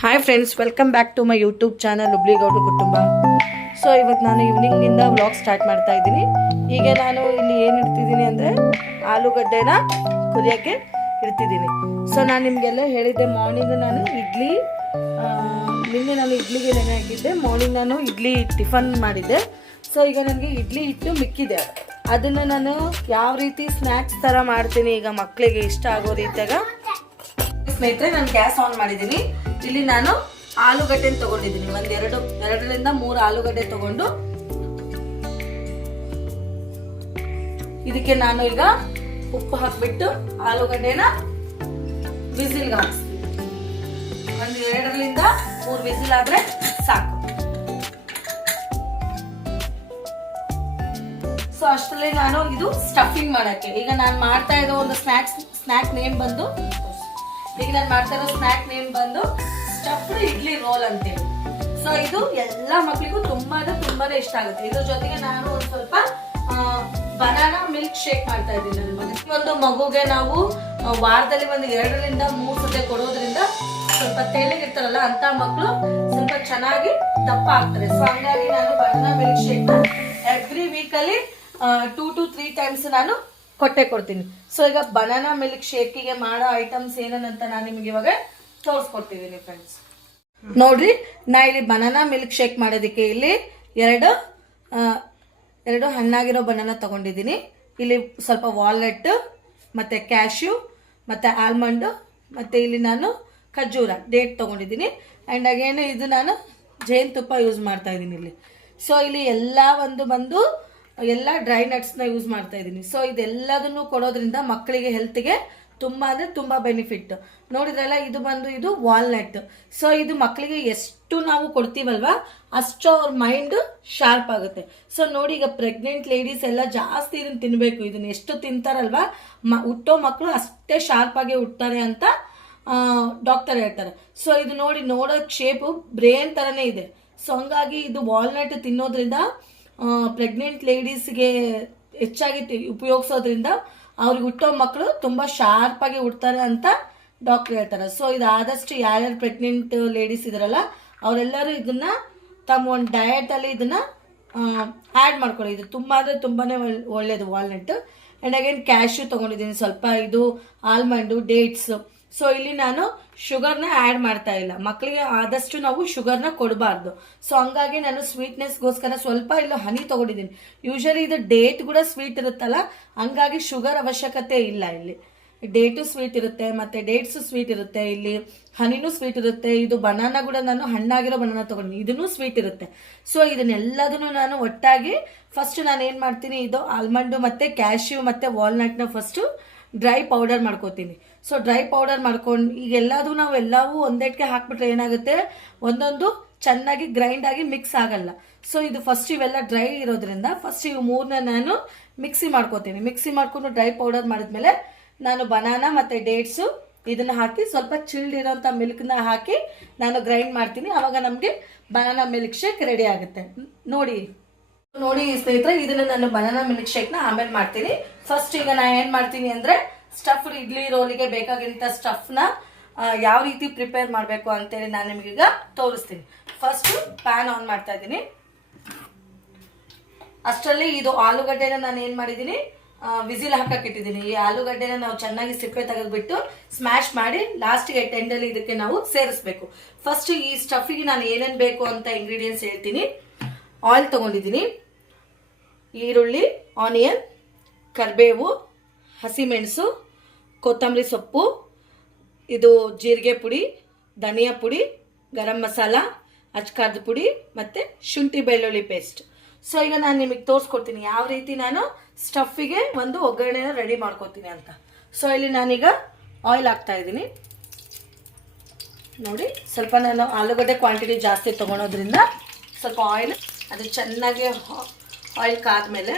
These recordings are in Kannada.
Hi friends, welcome back to my YouTube channel Hubligowdra ಕುಟುಂಬ. ಸೊ ಇವತ್ತು ನಾನು ಈವ್ನಿಂಗಿಂದ ವ್ಲಾಗ್ ಸ್ಟಾರ್ಟ್ ಮಾಡ್ತಾ ಇದ್ದೀನಿ. ಈಗ ನಾನು ಇಲ್ಲಿ ಏನು ಇಡ್ತಿದ್ದೀನಿ ಅಂದರೆ ಆಲೂಗಡ್ಡೆನ ಕುದಿಯೋಕ್ಕೆ ಇಡ್ತಿದ್ದೀನಿ. ಸೊ ನಾನು ನಿಮಗೆಲ್ಲ ಹೇಳಿದ್ದೆ, ಮಾರ್ನಿಂಗ್ ನಾನು ನಿನ್ನೆ ನಾನು ಇಡ್ಲಿಗೆ ನೆನೆ ಹಾಕಿದ್ದೆ. ಮಾರ್ನಿಂಗ್ ನಾನು ಇಡ್ಲಿ ಟಿಫನ್ ಮಾಡಿದ್ದೆ. ಸೊ ಈಗ ನನಗೆ ಇಡ್ಲಿ ಹಿಟ್ಟು ಮಿಕ್ಕಿದೆ. ಅದನ್ನು ನಾನು ಯಾವ ರೀತಿ ಸ್ನ್ಯಾಕ್ಸ್ ಥರ ಮಾಡ್ತೀನಿ, ಈಗ ಮಕ್ಕಳಿಗೆ ಇಷ್ಟ ಆಗೋ ರೀತಿಯಾಗ. ಸ್ನೇಹಿತರೆ, ನಾನು ಗ್ಯಾಸ್ ಆನ್ ಮಾಡಿದ್ದೀನಿ. ಇಲ್ಲಿ ನಾನು ಆಲೂಗಡ್ಡೆ ತಗೊಂಡಿದ್ದೀನಿ. ಎರಡರಿಂದ 3 ಆಲೂಗಡ್ಡೆ ತಗೊಂಡು ಇದಕ್ಕೆ ನಾನು ಈಗ ಉಪ್ಪು ಹಾಕ್ಬಿಟ್ಟು ಆಲೂಗಡ್ಡೆನ ವಿಸಿಲ್ಗೆ ಹಾಕ್ಸ್ತೀನಿ. 2ರಿಂದ 3 ವಿಸಿಲ್ ಆದ್ರೆ ಸಾಕು. ಸೊ ಅಷ್ಟರಲ್ಲಿ ನಾನು ಇದು ಸ್ಟಫಿಂಗ್ ಮಾಡಕ್ಕೆ, ಈಗ ನಾನು ಮಾಡ್ತಾ ಇರೋ ಒಂದು ಸ್ನ್ಯಾಕ್ ನೇಮ್ ಬಂದು ಸ್ಟಫ್ಡ್ ಇಡ್ಲಿ ರೋಲ್ ಅಂತೇಳಿ. ಸೊ ಇದು ಎಲ್ಲಾ ಮಕ್ಕಳಿಗೂ ತುಂಬಾನೇ ಇಷ್ಟ ಆಗುತ್ತೆ. ಇದ್ರ ಜೊತೆಗೆ ನಾನು ಒಂದು ಸ್ವಲ್ಪ ಬನಾನಾ ಮಿಲ್ಕ್ ಶೇಕ್ ಮಾಡ್ತಾ ಇದ್ದೀನಿ. ಒಂದು ಮಗುಗೆ ನಾವು ವಾರದಲ್ಲಿ 2ರಿಂದ 3 ಸತಿ ಕೊಡೋದ್ರಿಂದ ಸ್ವಲ್ಪ ತೆಳ್ಳಗಿರ್ತಾರಲ್ಲ ಅಂತ ಮಕ್ಕಳು ಸ್ವಲ್ಪ ಚೆನ್ನಾಗಿ ದಪ್ಪ ಆಗ್ತಾರೆ. ಸೊ ಹಂಗಾಗಿ ನಾನು ಬನಾನಾ ಮಿಲ್ಕ್ ಶೇಕ್ ಎವ್ರಿ ವೀಕಲ್ಲಿ 2 to 3 ಟೈಮ್ಸ್ ನಾನು ಕೊಡ್ತೀನಿ. ಸೊ ಈಗ ಬನಾನಾ ಮಿಲ್ಕ್ ಶೇಕಿಗೆ ಮಾಡೋ ಐಟಮ್ಸ್ ಏನಂತ ನಾನು ನಿಮ್ಗೆ ಇವಾಗ ತೋರಿಸ್ಕೊಡ್ತಿದ್ದೀನಿ ಫ್ರೆಂಡ್ಸ್. ನೋಡ್ರಿ, ನಾ ಇಲ್ಲಿ ಬನಾನಾ ಮಿಲ್ಕ್ ಶೇಕ್ ಮಾಡೋದಕ್ಕೆ ಇಲ್ಲಿ ಎರಡು ಹಣ್ಣಾಗಿರೋ ಬನಾನಾ ತಗೊಂಡಿದ್ದೀನಿ. ಇಲ್ಲಿ ಸ್ವಲ್ಪ ವಾಲ್ನಟ್, ಮತ್ತೆ ಕ್ಯಾಶ್ಯೂ, ಮತ್ತೆ ಆಲ್ಮಂಡ್, ಮತ್ತೆ ಇಲ್ಲಿ ನಾನು ಖರ್ಜೂರ ಡೇಟ್ ತಗೊಂಡಿದ್ದೀನಿ. ಅಂಡ್ ಅಗೇನು ಇದು ನಾನು ಜೇನುತುಪ್ಪ ಯೂಸ್ ಮಾಡ್ತಾ ಇದ್ದೀನಿ ಇಲ್ಲಿ. ಸೊ ಇಲ್ಲಿ ಎಲ್ಲ ಡ್ರೈ ನಟ್ಸ್ನ ಯೂಸ್ ಮಾಡ್ತಾ ಇದ್ದೀನಿ. ಸೊ ಇದೆಲ್ಲದನ್ನು ಕೊಡೋದ್ರಿಂದ ಮಕ್ಕಳಿಗೆ ಹೆಲ್ತ್ಗೆ ತುಂಬಾ ಬೆನಿಫಿಟ್. ನೋಡಿದ್ರಲ್ಲ, ಇದು ವಾಲ್ನಟ್. ಸೊ ಇದು ಮಕ್ಕಳಿಗೆ ಎಷ್ಟು ನಾವು ಕೊಡ್ತೀವಲ್ವಾ ಅಷ್ಟು ಅವ್ರ ಮೈಂಡ್ ಶಾರ್ಪ್ ಆಗುತ್ತೆ. ಸೊ ನೋಡಿ, ಈಗ ಪ್ರೆಗ್ನೆಂಟ್ ಲೇಡೀಸ್ ಎಲ್ಲ ಜಾಸ್ತಿ ಇದನ್ನ ತಿನ್ಬೇಕು. ಇದನ್ನ ಎಷ್ಟು ತಿಂತಾರಲ್ವಾ ಹುಟ್ಟೋ ಮಕ್ಕಳು ಅಷ್ಟೇ ಶಾರ್ಪ್ ಆಗಿ ಹುಟ್ತಾರೆ ಅಂತ ಡಾಕ್ಟರ್ ಹೇಳ್ತಾರೆ. ಸೊ ಇದು ನೋಡೋಕ್ ಶೇಪು ಬ್ರೇನ್ ತರನೇ ಇದೆ. ಸೊ ಹಂಗಾಗಿ ಇದು ವಾಲ್ನಟ್ ತಿನ್ನೋದ್ರಿಂದ ಪ್ರೆಗ್ನೆಂಟ್ ಲೇಡೀಸ್ಗೆ ಹೆಚ್ಚಾಗಿ ಉಪಯೋಗಿಸೋದ್ರಿಂದ ಅವ್ರಿಗೆ ಹುಟ್ಟೋ ಮಕ್ಕಳು ತುಂಬಾ ಶಾರ್ಪ್ ಆಗಿ ಹುಡ್ತಾರೆ ಅಂತ ಡಾಕ್ಟರ್ ಹೇಳ್ತಾರೆ. ಸೊ ಇದು ಆದಷ್ಟು ಯಾರ್ಯಾರು ಪ್ರೆಗ್ನೆಂಟ್ ಲೇಡೀಸ್ ಇದಾರಲ್ಲ ಅವರೆಲ್ಲರೂ ಇದನ್ನ ತಮ್ಮ ಒಂದು ಡಯಟ್ ಅಲ್ಲಿ ಇದನ್ನ ಆ್ಯಡ್ ಮಾಡ್ಕೊಳ್ಳಿ. ಇದು ತುಂಬಾನೇ ಒಳ್ಳೇದು ವಾಲ್ನಟ್. ಅಂಡ್ ಅಗೇನ್ ಕ್ಯಾಶ್ಯೂ ತಗೊಂಡಿದ್ದೀನಿ ಸ್ವಲ್ಪ, ಇದು ಆಲ್ಮಂಡು, ಡೇಟ್ಸ್. ಸೊ ಇಲ್ಲಿ ನಾನು ಶುಗರ್ನ ಆ್ಯಡ್ ಮಾಡ್ತಾ ಇಲ್ಲ. ಮಕ್ಕಳಿಗೆ ಆದಷ್ಟು ನಾವು ಶುಗರ್ನ ಕೊಡಬಾರ್ದು. ಸೊ ಹಂಗಾಗಿ ನಾನು ಸ್ವೀಟ್ನೆಸ್ಗೋಸ್ಕರ ಸ್ವಲ್ಪ ಇಲ್ಲಿ ಹನಿ ತಗೊಂಡಿದ್ದೀನಿ. ಯೂಶಲಿ ಇದು ಡೇಟ್ ಕೂಡ ಸ್ವೀಟ್ ಇರುತ್ತಲ್ಲ, ಹಂಗಾಗಿ ಶುಗರ್ ಅವಶ್ಯಕತೆ ಇಲ್ಲ. ಇಲ್ಲಿ ಡೇಟು ಸ್ವೀಟ್ ಇರುತ್ತೆ, ಮತ್ತೆ ಡೇಟ್ಸು ಸ್ವೀಟ್ ಇರುತ್ತೆ, ಇಲ್ಲಿ ಹನಿನೂ ಸ್ವೀಟ್ ಇರುತ್ತೆ. ಇದು ಬನಾನಾ ಕೂಡ ನಾನು ಹಣ್ಣಾಗಿರೋ ಬನಾನಾ ತಗೊಂಡಿದ್ದೀನಿ, ಇದನ್ನು ಸ್ವೀಟ್ ಇರುತ್ತೆ. ಸೊ ಇದನ್ನೆಲ್ಲದನ್ನು ನಾನು ಒಟ್ಟಾಗಿ ಫಸ್ಟ್ ನಾನು ಏನು ಮಾಡ್ತೀನಿ, ಇದು ಆಲ್ಮಂಡು ಮತ್ತೆ ಕ್ಯಾಶ್ಯೂ ಮತ್ತೆ ವಾಲ್ನಟ್ನ ಫಸ್ಟು ಡ್ರೈ ಪೌಡರ್ ಮಾಡ್ಕೋತೀನಿ. ಸೊ ಡ್ರೈ ಪೌಡರ್ ಮಾಡ್ಕೊಂಡು ಎಲ್ಲವೂ ಒಂದೇಟ್ಗೆ ಹಾಕ್ಬಿಟ್ರೆ ಏನಾಗುತ್ತೆ, ಒಂದೊಂದು ಚೆನ್ನಾಗಿ ಗ್ರೈಂಡ್ ಆಗಿ ಮಿಕ್ಸ್ ಆಗಲ್ಲ. ಸೊ ಇದು ಫಸ್ಟ್ ಇವೆಲ್ಲ ಡ್ರೈ ಇರೋದ್ರಿಂದ ಫಸ್ಟ್ ಇವು 3ನ ನಾನು ಮಿಕ್ಸಿ ಮಾಡ್ಕೋತೀನಿ. ಮಿಕ್ಸಿ ಮಾಡ್ಕೊಂಡು ಡ್ರೈ ಪೌಡರ್ ಮಾಡಿದ್ಮೇಲೆ ನಾನು ಬನಾನಾ ಮತ್ತೆ ಡೇಟ್ಸು ಇದನ್ನ ಹಾಕಿ ಸ್ವಲ್ಪ ಚಿಲ್ಡ್ ಇರೋಂಥ ಮಿಲ್ಕ್ನ ಹಾಕಿ ನಾನು ಗ್ರೈಂಡ್ ಮಾಡ್ತೀನಿ. ಅವಾಗ ನಮಗೆ ಬನಾನಾ ಮಿಲ್ಕ್ ಶೇಕ್ ರೆಡಿ ಆಗುತ್ತೆ. ನೋಡಿ ಸ್ನೇಹಿತರೆ, ಇದನ್ನ ನಾನು ಬನಾನಾ ಮಿಲ್ಕ್ ಶೇಕ್ನ ಆಮೇಲೆ ಮಾಡ್ತೀನಿ. ಫಸ್ಟ್ ಈಗ ನಾನು ಏನು ಮಾಡ್ತೀನಿ ಅಂದರೆ ಸ್ಟಫ್ಡ್ ಇಡ್ಲಿ ರೋಲಿಗೆ ಬೇಕಾಗಿರೋ ಸ್ಟಫ್ನ ಯಾವ ರೀತಿ ಪ್ರಿಪೇರ್ ಮಾಡಬೇಕು ಅಂತೇಳಿ ನಾನು ನಿಮಗೀಗ ತೋರಿಸ್ತೀನಿ. ಫಸ್ಟ್ ಪ್ಯಾನ್ ಆನ್ ಮಾಡ್ತಾ ಇದ್ದೀನಿ. ಅಷ್ಟರಲ್ಲಿ ಇದು ಆಲೂಗಡ್ಡೆನ ನಾನು ಏನು ಮಾಡಿದ್ದೀನಿ, ವಿಸಿಲ್ ಹಾಕಿಟ್ಟಿದ್ದೀನಿ. ಈ ಆಲೂಗಡ್ಡೆನ ನಾವು ಚೆನ್ನಾಗಿ ಸಿಪ್ಪೆ ತೆಗೆದ್ಬಿಟ್ಟು ಸ್ಮ್ಯಾಶ್ ಮಾಡಿ ಲಾಸ್ಟ್ಗೆ ಟೆಂಡಲ್ಲಿ ಇದಕ್ಕೆ ನಾವು ಸೇರಿಸ್ಬೇಕು. ಫಸ್ಟ್ ಈ ಸ್ಟಫಿಗೆ ನಾನು ಏನೇನು ಬೇಕು ಅಂತ ಇಂಗ್ರೀಡಿಯೆಂಟ್ಸ್ ಹೇಳ್ತೀನಿ. ಆಯಿಲ್ ತಗೊಂಡಿದ್ದೀನಿ, ಈರುಳ್ಳಿ, ಆನಿಯನ್, ಕರಿಬೇವು, ಹಸಿಮೆಣಸು, ಕೊತ್ತಂಬರಿ ಸೊಪ್ಪು, ಇದು ಜೀರಿಗೆ ಪುಡಿ, ಧನಿಯಾ ಪುಡಿ, ಗರಂ ಮಸಾಲ, ಅಚ್ಕಾರದ ಪುಡಿ, ಮತ್ತು ಶುಂಠಿ ಬೆಳ್ಳುಳ್ಳಿ ಪೇಸ್ಟ್. ಸೊ ಈಗ ನಾನು ನಿಮಗೆ ತೋರಿಸ್ಕೊಡ್ತೀನಿ ಯಾವ ರೀತಿ ನಾನು ಸ್ಟಫಿಗೆ ಒಂದು ಒಗ್ಗರಣೆನ ರೆಡಿ ಮಾಡ್ಕೊತೀನಿ ಅಂತ. ಸೊ ಇಲ್ಲಿ ನಾನೀಗ ಆಯಿಲ್ ಹಾಕ್ತಾ ಇದ್ದೀನಿ. ನೋಡಿ, ಸ್ವಲ್ಪ ನಾನು ಆಲೂಗಡ್ಡೆ ಕ್ವಾಂಟಿಟಿ ಜಾಸ್ತಿ ತೊಗೊಳೋದ್ರಿಂದ ಸ್ವಲ್ಪ ಆಯಿಲ್ ಅದು ಚೆನ್ನಾಗಿ ಆಯಿಲ್ ಕಾದ್ಮೇಲೆ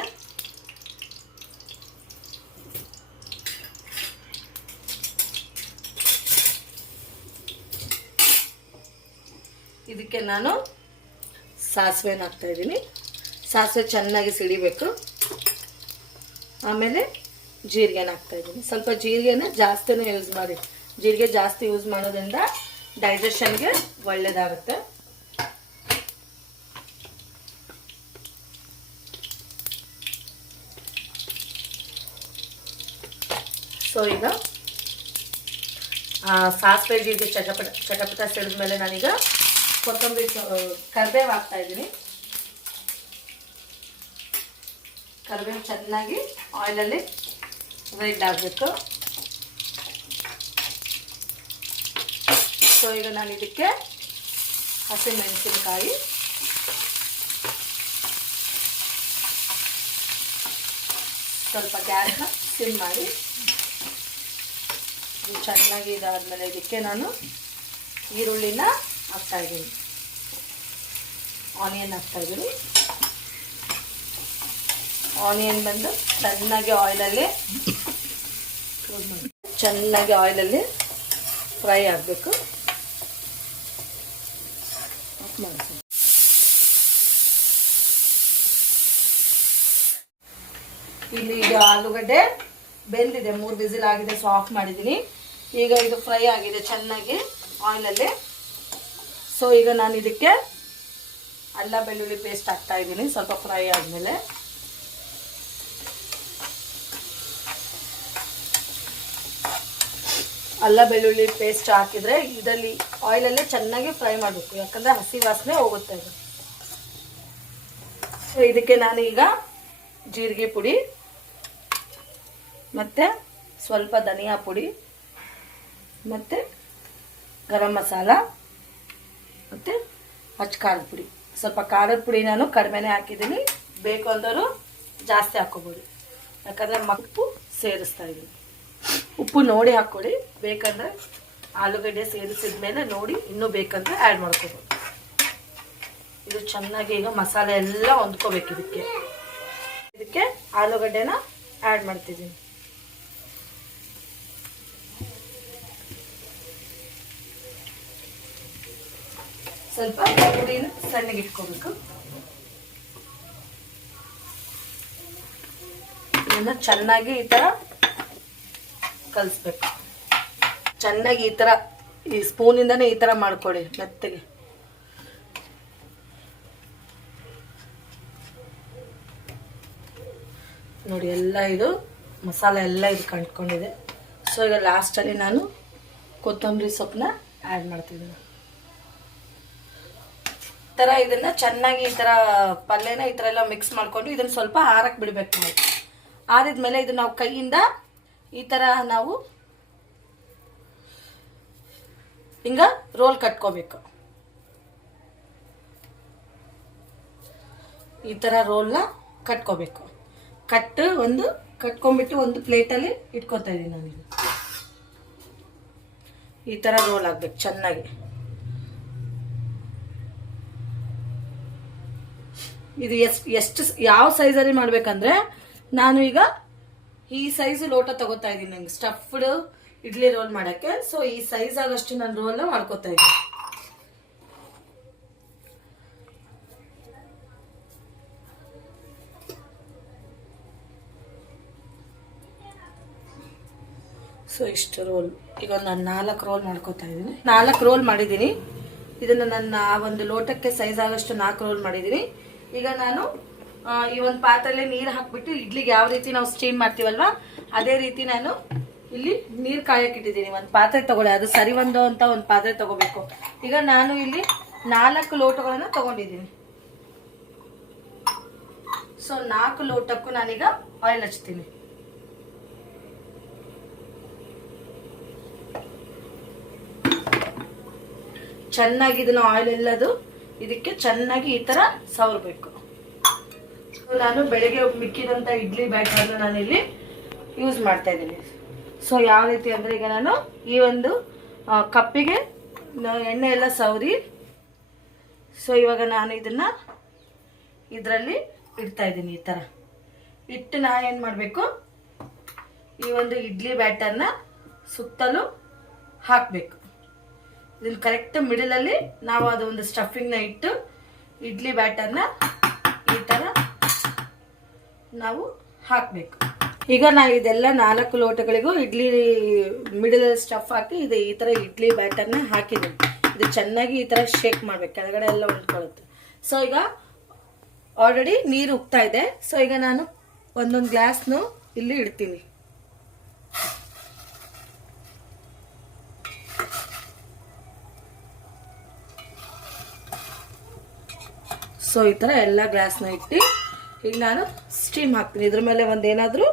ಇದಕ್ಕೆ ನಾನು ಸಾಸಿವೆನ ಹಾಕ್ತಾ ಇದ್ದೀನಿ. ಸಾಸಿವೆ ಚೆನ್ನಾಗಿ ಸಿಡಿಬೇಕು. ಆಮೇಲೆ ಜೀರಿಗೆನ ಹಾಕ್ತಾ ಇದ್ದೀನಿ. ಸ್ವಲ್ಪ ಜೀರಿಗೆನ ಜಾಸ್ತಿನೇ ಯೂಸ್ ಮಾಡಿ. ಜೀರಿಗೆ ಜಾಸ್ತಿ ಯೂಸ್ ಮಾಡೋದ್ರಿಂದ ಡೈಜೆಷನ್ಗೆ ಒಳ್ಳೆಯದಾಗುತ್ತೆ. ಸೊ ಈಗ ಸಾಸಿವೆ ಜೀರಿಗೆ ಚಟಪಟ ಸಿಡಿದ ಮೇಲೆ ನಾನೀಗ ಕೊತ್ತಂಬರಿ ಕರಿಬೇವು ಹಾಕ್ತಾ ಇದ್ದೀನಿ. ಕರಿಬೇವು ಚೆನ್ನಾಗಿ ಆಯಿಲಲ್ಲಿ ರೆಡ್ ಆಗಬೇಕು. ಸೊ ಈಗ ನಾನು ಇದಕ್ಕೆ ಹಸಿಮೆಣಸಿನಕಾಯಿ, ಸ್ವಲ್ಪ ಗ್ಯಾಸ್ನ ಸಿಮ್ ಮಾಡಿ ಚೆನ್ನಾಗಿ ಇದಾದ್ಮೇಲೆ ಇದಕ್ಕೆ ನಾನು ಈರುಳ್ಳಿನ ಹಾಕ್ತಾಯಿದ್ದೀನಿ, ಆನಿಯನ್ ಹಾಕ್ತಾಯಿದ್ದೀನಿ. ಆನಿಯನ್ ಬಂದು ಚೆನ್ನಾಗಿ ಆಯಿಲಲ್ಲಿ ಫ್ರೈ ಆಗಬೇಕು. ಇಲ್ಲಿ ಈಗ ಆಲೂಗಡ್ಡೆ ಬೆಂದಿದೆ, 3 ವಿಸಿಲ್ ಆಗಿದೆ. ಸೊ ಆಫ್ ಮಾಡಿದ್ದೀನಿ. ಈಗ ಇದು ಫ್ರೈ ಆಗಿದೆ ಚೆನ್ನಾಗಿ ಆಯಿಲಲ್ಲಿ. ಸೊ ಈಗ ನಾನು ಇದಕ್ಕೆ ಅಲ್ಲ ಬೆಳ್ಳುಳ್ಳಿ ಪೇಸ್ಟ್ ಹಾಕ್ತಾ ಇದ್ದೀನಿ. ಸ್ವಲ್ಪ ಫ್ರೈ ಆದಮೇಲೆ ಅಲ್ಲ ಬೆಳ್ಳುಳ್ಳಿ ಪೇಸ್ಟ್ ಹಾಕಿದರೆ ಇದರಲ್ಲಿ ಆಯಿಲಲ್ಲೇ ಚೆನ್ನಾಗಿ ಫ್ರೈ ಮಾಡಬೇಕು, ಯಾಕಂದರೆ ಹಸಿ ವಾಸನೆ ಹೋಗುತ್ತೆ ಇದು. ಸೊ ಇದಕ್ಕೆ ನಾನು ಈಗ ಜೀರಿಗೆ ಪುಡಿ ಮತ್ತು ಸ್ವಲ್ಪ ಧನಿಯಾ ಪುಡಿ ಮತ್ತು ಗರಂ ಮಸಾಲ ಮತ್ತು ಖಾರದ ಪುಡಿ, ಸ್ವಲ್ಪ ಖಾರದ ಪುಡಿ ನಾನು ಕಡಿಮೆನೇ ಹಾಕಿದ್ದೀನಿ. ಬೇಕು ಅಂದವರು ಜಾಸ್ತಿ ಹಾಕ್ಕೋಬೋದು, ಯಾಕಂದರೆ ಉಪ್ಪು ಸೇರಿಸ್ತಾ ಇದ್ದೀನಿ. ಉಪ್ಪು ನೋಡಿ ಹಾಕ್ಕೊಳ್ಳಿ, ಬೇಕಂದರೆ ಆಲೂಗಡ್ಡೆ ಸೇರಿಸಿದ ಮೇಲೆ ನೋಡಿ ಇನ್ನೂ ಬೇಕಂದರೆ ಆ್ಯಡ್ ಮಾಡ್ಕೋಬೋದು. ಇದು ಚೆನ್ನಾಗಿ ಈಗ ಮಸಾಲೆ ಎಲ್ಲ ಹೊಂದ್ಕೋಬೇಕು. ಇದಕ್ಕೆ ಆಲೂಗಡ್ಡೆನ ಆ್ಯಡ್ ಮಾಡ್ತಿದ್ದೀನಿ. ಸ್ವಲ್ಪ ಪುಡಿನ ಸಣ್ಣಗೆ ಇಟ್ಕೋಬೇಕು. ಇದನ್ನು ಚೆನ್ನಾಗಿ ಈ ಥರ ಕಲಿಸ್ಬೇಕು. ಚೆನ್ನಾಗಿ ಈ ಥರ ಈ ಸ್ಪೂನಿಂದನೇ ಈ ಥರ ಮಾಡ್ಕೊಳ್ಳಿ ಮೆತ್ತಗೆ. ನೋಡಿ ಎಲ್ಲ ಇದು ಮಸಾಲೆ ಎಲ್ಲ ಇದು ಕಂಡ್ಕೊಂಡಿದೆ. ಸೊ ಈಗ ಲಾಸ್ಟಲ್ಲಿ ನಾನು ಕೊತ್ತಂಬರಿ ಸೊಪ್ಪನ್ನ ಆ್ಯಡ್ ಮಾಡ್ತಿದ್ದೀನಿ. ಈ ಥರ ಇದನ್ನು ಚೆನ್ನಾಗಿ ಈ ಥರ ಪಲ್ಯನ ಈ ಥರ ಎಲ್ಲ ಮಿಕ್ಸ್ ಮಾಡಿಕೊಂಡು ಇದನ್ನು ಸ್ವಲ್ಪ ಆರಕ್ಕೆ ಬಿಡಬೇಕು. ನಾವು ಆರಿದ್ಮೇಲೆ ಇದು ನಾವು ಕೈಯಿಂದ ಈ ಥರ ನಾವು ಹಿಂಗ ರೋಲ್ ಕಟ್ಕೋಬೇಕು. ಈ ಥರ ರೋಲ್ನ ಕಟ್ಕೋಬೇಕು. ಕಟ್ಕೊಂಡ್ಬಿಟ್ಟು ಒಂದು ಪ್ಲೇಟಲ್ಲಿ ಇಟ್ಕೊತಾ ಇದ್ದೀನಿ ನಾನೀಗ. ಈ ಥರ ರೋಲ್ ಆಗ್ಬೇಕು ಚೆನ್ನಾಗಿ. ಇದು ಎಷ್ಟು ಯಾವ ಸೈಜಲ್ಲಿ ಮಾಡ್ಬೇಕಂದ್ರೆ ನಾನು ಈಗ ಈ ಸೈಜ್ ಲೋಟ ತಗೋತಾ ಇದ್ದೀನಿ ನಂಗೆ ಸ್ಟಫ್ಡ್ ಇಡ್ಲಿ ರೋಲ್ ಮಾಡೋಕ್ಕೆ. ಸೊ ಈ ಸೈಜ್ ಆಗಷ್ಟು ನಾನು ರೋಲ್ನ ಮಾಡ್ಕೋತಾ ಇದ್ದೀನಿ. ಸೊ ಇಷ್ಟು ರೋಲ್ ಈಗ ನಾನು 4 ರೋಲ್ ಮಾಡ್ಕೋತಾ ಇದ್ದೀನಿ. 4 ರೋಲ್ ಮಾಡಿದ್ದೀನಿ. ಇದನ್ನು ನನ್ನ ಒಂದು ಲೋಟಕ್ಕೆ ಸೈಜ್ ಆಗಷ್ಟು 4 ರೋಲ್ ಮಾಡಿದ್ದೀನಿ. ಈಗ ನಾನು ಈ ಒಂದು ಪಾತ್ರೆಯಲ್ಲಿ ನೀರು ಹಾಕ್ಬಿಟ್ಟು ಇಡ್ಲಿಗೆ ಯಾವ ರೀತಿ ನಾವು ಸ್ಟೀಮ್ ಮಾಡ್ತೀವಲ್ವಾ ಅದೇ ರೀತಿ ನಾನು ಇಲ್ಲಿ ನೀರು ಕಾಯಕ್ಕೆ ಇಟ್ಟಿದ್ದೀನಿ. ಒಂದು ಪಾತ್ರೆ ತಗೊಳ್ಳಿ, ಅದು ಸರಿ ಒಂದು ಅಂತ ಒಂದು ಪಾತ್ರೆ ತಗೋಬೇಕು. ಈಗ ನಾನು ಇಲ್ಲಿ 4 ಲೋಟಗಳನ್ನು ತಗೊಂಡಿದ್ದೀನಿ. ಸೊ 4 ಲೋಟಕ್ಕೂ ನಾನೀಗ ಆಯಿಲ್ ಹಚ್ತೀನಿ. ಚೆನ್ನಾಗಿ ಇದನ್ನು ಆಯಿಲ್ ಎಲ್ಲದು ಇದಕ್ಕೆ ಚೆನ್ನಾಗಿ ಈ ಥರ ಸವರಬೇಕು. ನಾನು ಬೆಳಗ್ಗೆ ಮಿಕ್ಕಿದಂಥ ಇಡ್ಲಿ ಬ್ಯಾಟರ್ನ ನಾನಿಲ್ಲಿ ಯೂಸ್ ಮಾಡ್ತಾ ಇದ್ದೀನಿ. ಸೊ ಯಾವ ರೀತಿ ಅಂದರೆ ಈಗ ನಾನು ಈ ಒಂದು ಕಪ್ಪಿಗೆ ಎಣ್ಣೆ ಎಲ್ಲ ಸವರಿ, ಸೊ ಇವಾಗ ನಾನು ಇದನ್ನು ಇದರಲ್ಲಿ ಇಡ್ತಾ ಇದ್ದೀನಿ. ಈ ಥರ ಇಟ್ಟು ನಾನೇನು ಮಾಡಬೇಕು, ಈ ಒಂದು ಇಡ್ಲಿ ಬ್ಯಾಟರ್ನ ಸುತ್ತಲೂ ಹಾಕಬೇಕು. ಇದನ್ನು ಕರೆಕ್ಟ್ ಮಿಡಲಲ್ಲಿ ನಾವು ಅದು ಒಂದು ಸ್ಟಫಿಂಗ್ನ ಇಟ್ಟು ಇಡ್ಲಿ ಬ್ಯಾಟರ್ನ ಈ ಥರ ನಾವು ಹಾಕಬೇಕು. ಈಗ ನಾನು ಇದೆಲ್ಲ 4 ಲೋಟಗಳಿಗೂ ಇಡ್ಲಿ ಮಿಡಲಲ್ಲಿ ಸ್ಟಫ್ ಹಾಕಿ ಇದು ಈ ಥರ ಇಡ್ಲಿ ಬ್ಯಾಟರ್ನ ಹಾಕಿದ್ದೀನಿ. ಇದು ಚೆನ್ನಾಗಿ ಈ ಥರ ಶೇಕ್ ಮಾಡ್ಬೇಕು, ಕೆಳಗಡೆ ಎಲ್ಲ ಉಳ್ಕೊಳ್ಳುತ್ತೆ. ಸೊ ಈಗ ಆಲ್ರೆಡಿ ನೀರು ಉಗ್ತಾ ಇದೆ. ಸೊ ಈಗ ನಾನು ಒಂದೊಂದು ಗ್ಲಾಸ್ನು ಇಲ್ಲಿ ಇಡ್ತೀನಿ. ಸೊ ಈ ಥರ ಎಲ್ಲ ಗ್ಲಾಸ್ನ ಇಟ್ಟು ಈಗ ನಾನು ಸ್ಟೀಮ್ ಹಾಕ್ತೀನಿ. ಇದ್ರ ಮೇಲೆ ಒಂದೇನಾದರೂ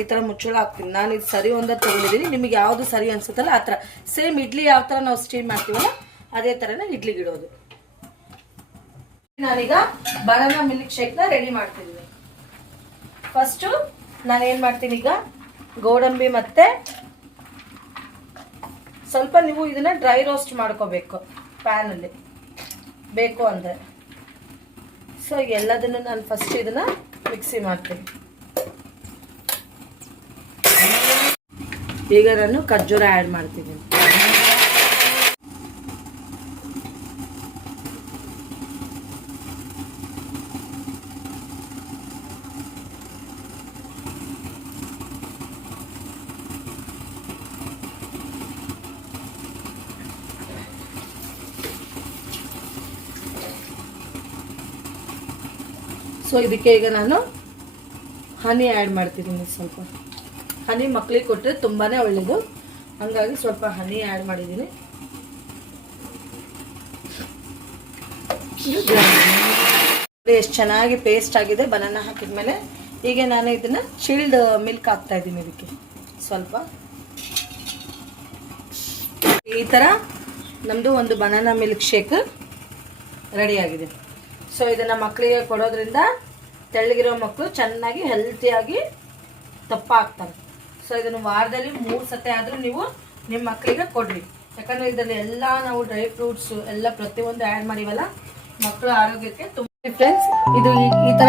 ಈ ಥರ ಮುಚ್ಚಳ ಹಾಕ್ತೀನಿ. ನಾನು ಇದು ಸರಿ ಒಂದ ತೊಗೊಂಡಿದ್ದೀನಿ, ನಿಮಗೆ ಯಾವುದು ಸರಿ ಅನ್ಸುತ್ತಲ್ಲ ಆ ಥರ. ಸೇಮ್ ಇಡ್ಲಿ ಯಾವ ಥರ ನಾವು ಸ್ಟೀಮ್ ಮಾಡ್ತೀವಲ್ಲ ಅದೇ ಥರನೇ ಇಡ್ಲಿಗೆ ಇಡೋದು. ನಾನೀಗ ಬನಾನಾ ಮಿಲ್ಕ್ ಶೇಕ್ನ ರೆಡಿ ಮಾಡ್ತಿದ್ದೀನಿ. ಫಸ್ಟು ನಾನು ಏನು ಮಾಡ್ತೀನಿ, ಈಗ ಗೋಡಂಬಿ ಮತ್ತು ಸ್ವಲ್ಪ ನೀವು ಇದನ್ನ ಡ್ರೈ ರೋಸ್ಟ್ ಮಾಡ್ಕೋಬೇಕು ಪ್ಯಾನಲ್ಲಿ ಬೇಕು ಅಂದರೆ. ಸೊ ಎಲ್ಲದನ್ನು ನಾನು ಫಸ್ಟ್ ಇದನ್ನ ಮಿಕ್ಸಿ ಮಾಡ್ತೀನಿ. ಈಗ ನಾನು ಖರ್ಜೂರ ಆ್ಯಡ್ ಮಾಡ್ತೀನಿ. ಸೊ ಇದಕ್ಕೆ ಈಗ ನಾನು ಹನಿ ಆ್ಯಡ್ ಮಾಡ್ತಿದ್ದೀನಿ. ಸ್ವಲ್ಪ ಹನಿ ಮಕ್ಕಳಿಗೆ ಕೊಟ್ಟರೆ ತುಂಬಾ ಒಳ್ಳೆಯದು, ಹಾಗಾಗಿ ಸ್ವಲ್ಪ ಹನಿ ಆ್ಯಡ್ ಮಾಡಿದ್ದೀನಿ. ಎಷ್ಟು ಚೆನ್ನಾಗಿ ಪೇಸ್ಟ್ ಆಗಿದೆ ಬನಾನಾ ಹಾಕಿದ್ಮೇಲೆ. ಈಗ ನಾನು ಇದನ್ನು ಚಿಲ್ಡ್ ಮಿಲ್ಕ್ ಹಾಕ್ತಾ ಇದ್ದೀನಿ. ಇದಕ್ಕೆ ಸ್ವಲ್ಪ ಈ ಥರ ನಮ್ಮದು ಒಂದು ಬನಾನಾ ಮಿಲ್ಕ್ ಶೇಕ್ ರೆಡಿಯಾಗಿದೆ. ಸೊ ಇದನ್ನು ಮಕ್ಕಳಿಗೆ ಕೊಡೋದ್ರಿಂದ ತೆಳ್ಳಗಿರೋ ಮಕ್ಕಳು ಚೆನ್ನಾಗಿ ಹೆಲ್ತಿಯಾಗಿ ದಪ್ಪ ಆಗ್ತಾರೆ. ಸೊ ಇದನ್ನು ವಾರದಲ್ಲಿ 3 ಸತಿ ಆದರೂ ನೀವು ನಿಮ್ಮ ಮಕ್ಕಳಿಗೆ ಕೊಡ್ರಿ. ಯಾಕಂದರೆ ಇದರಲ್ಲಿ ಎಲ್ಲ ನಾವು ಡ್ರೈ ಫ್ರೂಟ್ಸು ಎಲ್ಲ ಪ್ರತಿಯೊಂದು ಆ್ಯಡ್ ಮಾಡಿವಲ್ಲ, ಮಕ್ಕಳ ಆರೋಗ್ಯಕ್ಕೆ ತುಂಬ. ಫ್ರೆಂಡ್ಸ್, ಇದು ಈ ಥರ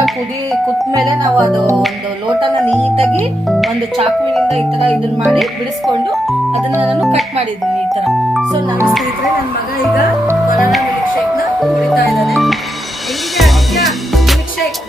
ಕುದ್ದ ಮೇಲೆ ನಾವು ಅದು ಒಂದು ಲೋಟನ ನೀಟಾಗಿ ಒಂದು ಚಾಕುವಿನಿಂದ ಈ ಥರ ಇದನ್ನ ಮಾಡಿ ಬಿಡಿಸ್ಕೊಂಡು ಅದನ್ನು ನಾನು ಕಟ್ ಮಾಡಿದ್ದೀನಿ ಈ ಥರ. ಸೊ ನನ್ನ ಸ್ನೇಹಿತರೆ, ನನ್ನ ಮಗ ಈಗ ಬನಾನಾ ಮಿಲ್ಕ್ ಶೇಕ್ನ ಕುಡಿತಾ ಇದ್ದಾನೆ. ಹೆಂಗಿದೆ ಆದಿತ್ಯ ಮಿಲ್ಕ್ ಶೇಕ್?